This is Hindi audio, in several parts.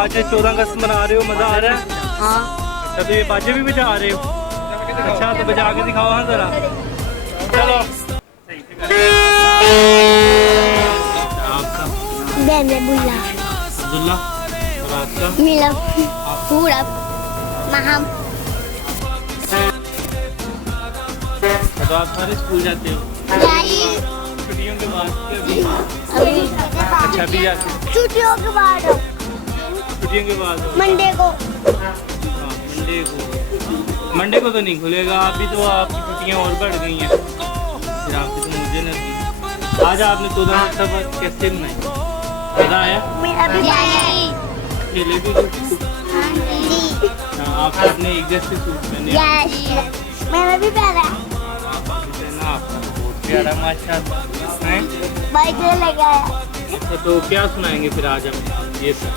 आज 14 अगस्त मना रहे हो, मजा आ रहा है? हाँ। अच्छा तो ये बाजे भी बजा रहे हो? अच्छा तो बजा के दिखाओ हाँ जरा। चलो आपका अब्दुल्ला और आपका तो आप सारे स्कूल जाते हो छुट्टियों के बाद कि अभी? अच्छा अभी जाते हो? छुट्टियों के बाद छुट्टियों के बाद हो? मंडे को। हाँ मंडे को तो नहीं खुलेगा, अभी तो आपकी छुट्टियाँ और बढ़ गई हैं फिर आपकी तो मुझे नहीं। आज आपने 14 अक्टूबर कैसे मनाई? मजा आया? खेले भी कुछ? हाँ आप सबने एक जैसे सूट पहने? मैंने भी पहना। आपका बहुत प्यारा माशाल्लाह हैं? बर्थडे लगाया। अच्छा तो क्या सुनाएंगे फिर आज हम ये सब?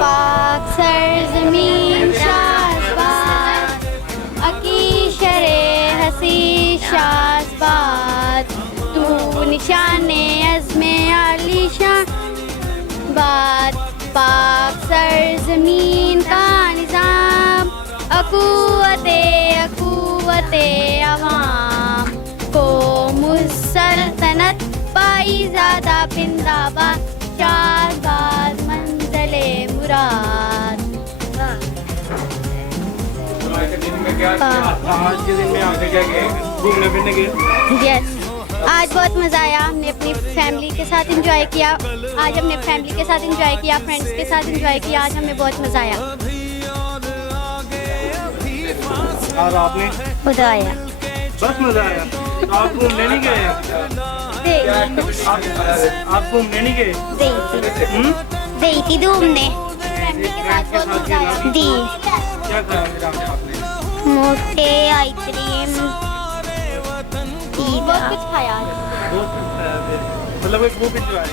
पाक सरज़मीन शाज़बाद अकीशरे हसी शाज़बाद तू निशाने अज़्मे आलीशान बात पाक सरज़मीन का निज़ाम अक़ुव्वते अवाम को मुसल्तनत पाइज़ादा बिंदाबाद शाहबाद मंज़िले मुराद। आज के दिन में आपने क्या किया? घूमने फिरने गए? यस आज बहुत मज़ा आया, हमने अपनी फैमिली के साथ एंजॉय किया। आज हमने फैमिली के साथ एंजॉय किया, फ्रेंड्स के साथ एंजॉय किया। आज हमें बहुत मज़ा आया। और आपने? मज़ा आया। बस मजा आया। तो आप घूमने नहीं गए? आप घूमने नहीं गए? गई थी घूमने फैमिली के साथ, बहुत मज़ा आया। दी क्या खाया फिर आपने? मोटे आइसक्रीम बहुत कुछ खाया। बहुत कुछ खाया फिर, मतलब एक वो भी जो है